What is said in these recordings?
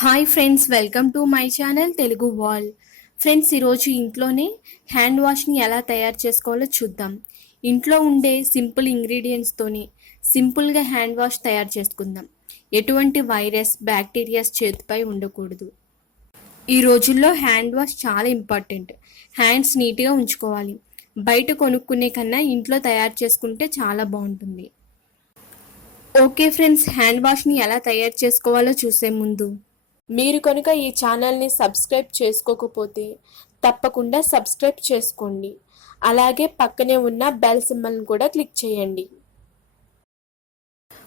Hi friends, welcome to my channel Telugu wall. Friends, ఈరోజు ఇంట్లోనే hand వాష్ని ఎలా తయారు చేసుకోవాలో చూద్దాం. ఇంట్లో ఉండే సింపుల్ ఇంగ్రీడియంట్స్తోని సింపుల్గా హ్యాండ్ వాష్ తయారు చేసుకుందాం. ఎటువంటి వైరస్ బ్యాక్టీరియాస్ చేతిపై ఉండకూడదు. ఈ రోజుల్లో హ్యాండ్ వాష్ చాలా ఇంపార్టెంట్. హ్యాండ్స్ నీట్గా ఉంచుకోవాలి. బయట కొనుక్కునే కన్నా ఇంట్లో తయారు చేసుకుంటే చాలా బాగుంటుంది. ఓకే ఫ్రెండ్స్, హ్యాండ్ వాష్ని ఎలా తయారు చేసుకోవాలో చూసే ముందు మీరు కనుక ఈ ఛానల్ని సబ్స్క్రైబ్ చేసుకోకపోతే తప్పకుండా సబ్స్క్రైబ్ చేసుకోండి. అలాగే పక్కనే ఉన్న బెల్ సింబల్ని కూడా క్లిక్ చేయండి.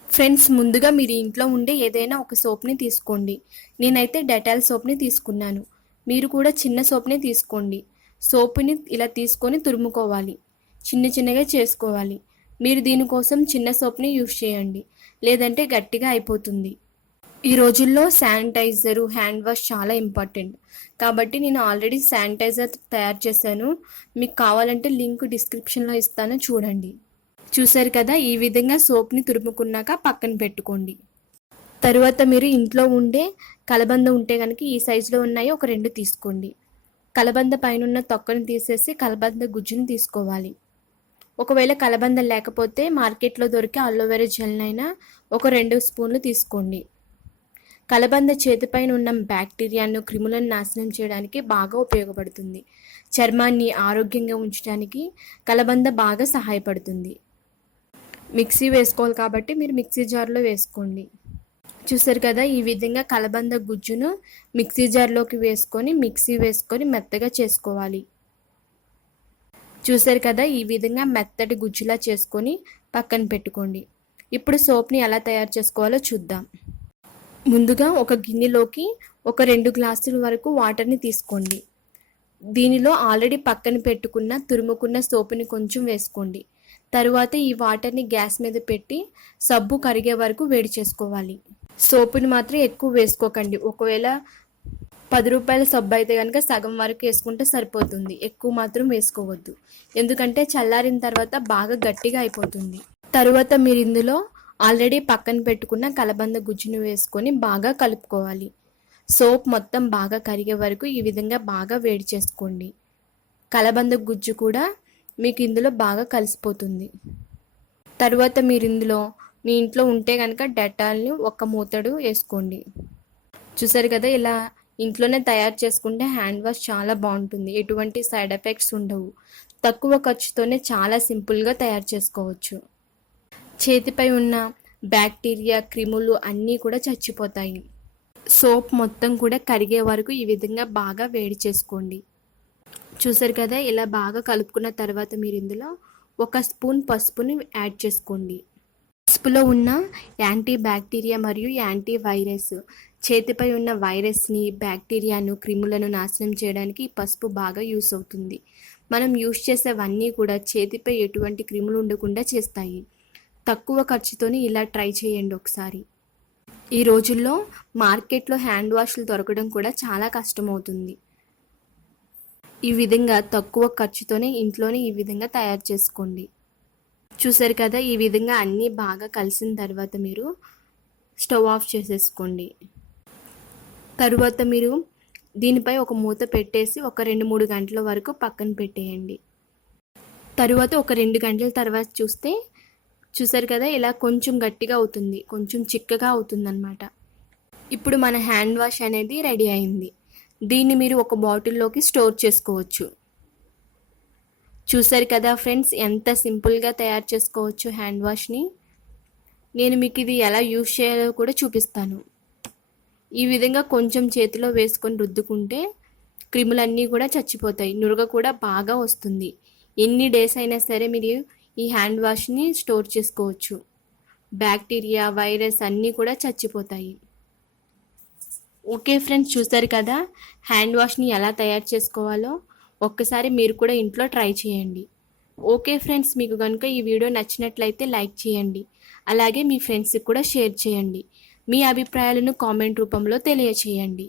ఫ్రెండ్స్, ముందుగా మీరు ఇంట్లో ఉండే ఏదైనా ఒక సోప్ని తీసుకోండి. నేనైతే డెటాల్ సోప్ని తీసుకున్నాను. మీరు కూడా చిన్న సోప్ని తీసుకోండి. సోపుని ఇలా తీసుకొని తురుముకోవాలి. చిన్న చిన్నగా చేసుకోవాలి. మీరు దీనికోసం చిన్న సోప్ని యూజ్ చేయండి, లేదంటే గట్టిగా అయిపోతుంది. ఈ రోజుల్లో శానిటైజరు, హ్యాండ్ వాష్ చాలా ఇంపార్టెంట్. కాబట్టి నేను ఆల్రెడీ శానిటైజర్ తయారు చేశాను. మీకు కావాలంటే లింక్ డిస్క్రిప్షన్లో ఇస్తాను, చూడండి. చూసారు కదా, ఈ విధంగా సోప్ని తురుముకున్నాక పక్కన పెట్టుకోండి. తరువాత మీరు ఇంట్లో ఉండే కలబంద ఉంటే కనుక ఈ సైజులో ఉన్నాయి ఒక 2 తీసుకోండి. కలబంద పైన ఉన్న తొక్కను తీసేసి కలబంద గుజ్జుని తీసుకోవాలి. ఒకవేళ కలబంద లేకపోతే మార్కెట్లో దొరికే అలోవెరా జెల్నైనా ఒక 2 స్పూన్లు తీసుకోండి. కలబంద చేతిపైన ఉన్న బ్యాక్టీరియాను, క్రిములను నాశనం చేయడానికి బాగా ఉపయోగపడుతుంది. చర్మాన్ని ఆరోగ్యంగా ఉంచడానికి కలబంద బాగా సహాయపడుతుంది. మిక్సీ వేసుకోవాలి కాబట్టి మీరు మిక్సీ జార్లో వేసుకోండి. చూసారు కదా, ఈ విధంగా కలబంద గుజ్జును మిక్సీ జార్లోకి వేసుకొని మెత్తగా చేసుకోవాలి. చూసారు కదా, ఈ విధంగా మెత్తటి గుజ్జులా చేసుకొని పక్కన పెట్టుకోండి. ఇప్పుడు సోప్ని ఎలా తయారు చేసుకోవాలో చూద్దాం. ముందుగా ఒక గిన్నెలోకి ఒక 2 గ్లాసుల వరకు వాటర్ని తీసుకోండి. దీనిలో ఆల్రెడీ పక్కన పెట్టుకున్న తురుముకున్న సోపుని కొంచెం వేసుకోండి. తరువాత ఈ వాటర్ని గ్యాస్ మీద పెట్టి సబ్బు కరిగే వరకు వేడి చేసుకోవాలి. సోపుని మాత్రం ఎక్కువ వేసుకోకండి. ఒకవేళ 10 రూపాయల సబ్బు అయితే కనుక సగం వరకు వేసుకుంటే సరిపోతుంది. ఎక్కువ మాత్రం వేసుకోవద్దు, ఎందుకంటే చల్లారిన తర్వాత బాగా గట్టిగా అయిపోతుంది. తరువాత మీరు ఇందులో ఆల్రెడీ పక్కన పెట్టుకున్న కలబంద గుజ్జును వేసుకొని బాగా కలుపుకోవాలి. సోప్ మొత్తం బాగా కరిగే వరకు ఈ విధంగా బాగా వేడి చేసుకోండి. కలబంద గుజ్జు కూడా మీకు ఇందులో బాగా కలిసిపోతుంది. తరువాత మీరు ఇందులో మీ ఇంట్లో ఉంటే కనుక డెటాల్ని ఒక మూతడు వేసుకోండి. చూసారు కదా, ఇలా ఇంట్లోనే తయారు చేసుకుంటే హ్యాండ్ వాష్ చాలా బాగుంటుంది. ఎటువంటి సైడ్ ఎఫెక్ట్స్ ఉండవు. తక్కువ ఖర్చుతోనే చాలా సింపుల్గా తయారు చేసుకోవచ్చు. చేతిపై ఉన్న బ్యాక్టీరియా, క్రిములు అన్నీ కూడా చచ్చిపోతాయి. సోప్ మొత్తం కూడా కరిగే వరకు ఈ విధంగా బాగా వేడి చేసుకోండి. చూసారు కదా, ఇలా బాగా కలుపుకున్న తర్వాత మీరు ఇందులో 1 స్పూన్ పసుపుని యాడ్ చేసుకోండి. పసుపులో ఉన్న యాంటీ బ్యాక్టీరియా మరియు యాంటీ వైరస్, చేతిపై ఉన్న వైరస్ని, బ్యాక్టీరియాను, క్రిములను నాశనం చేయడానికి ఈ పసుపు బాగా యూస్ అవుతుంది. మనం యూస్ చేసేవన్నీ కూడా చేతిపై ఎటువంటి క్రిములు ఉండకుండా చేస్తాయి. తక్కువ ఖర్చుతోనే ఇలా ట్రై చేయండి ఒకసారి. ఈ రోజుల్లో మార్కెట్లో హ్యాండ్ వాష్లు దొరకడం కూడా చాలా కష్టమవుతుంది. ఈ విధంగా తక్కువ ఖర్చుతోనే ఇంట్లోనే ఈ విధంగా తయారు చేసుకోండి. చూసారు కదా, ఈ విధంగా అన్నీ బాగా కలిసిన తర్వాత మీరు స్టవ్ ఆఫ్ చేసేసుకోండి. తరువాత మీరు దీనిపై ఒక మూత పెట్టేసి ఒక 2-3 గంటల వరకు పక్కన పెట్టేయండి. తరువాత ఒక 2 గంటల తర్వాత చూసారు కదా, ఇలా కొంచెం గట్టిగా అవుతుంది, కొంచెం చిక్కగా అవుతుందన్నమాట. ఇప్పుడు మన హ్యాండ్ వాష్ అనేది రెడీ అయింది. దీన్ని మీరు ఒక బాటిల్లోకి స్టోర్ చేసుకోవచ్చు. చూసారు కదా ఫ్రెండ్స్, ఎంత సింపుల్గా తయారు చేసుకోవచ్చు హ్యాండ్ వాష్ని. నేను మీకు ఇది ఎలా యూజ్ చేయాలో కూడా చూపిస్తాను. ఈ విధంగా కొంచెం చేతిలో వేసుకొని రుద్దుకుంటే క్రిములన్నీ కూడా చచ్చిపోతాయి. నురగ కూడా బాగా వస్తుంది. ఎన్ని డేస్ అయినా సరే మీరు ఈ హ్యాండ్ వాష్ని స్టోర్ చేసుకోవచ్చు. బ్యాక్టీరియా, వైరస్ అన్నీ కూడా చచ్చిపోతాయి. ఓకే ఫ్రెండ్స్, చూసారు కదా హ్యాండ్ వాష్ని ఎలా తయారు చేసుకోవాలో. ఒక్కసారి మీరు కూడా ఇంట్లో ట్రై చేయండి. ఓకే ఫ్రెండ్స్, మీకు కనుక ఈ వీడియో నచ్చినట్లయితే లైక్ చేయండి. అలాగే మీ ఫ్రెండ్స్కి కూడా షేర్ చేయండి. మీ అభిప్రాయాలను కామెంట్ రూపంలో తెలియచేయండి.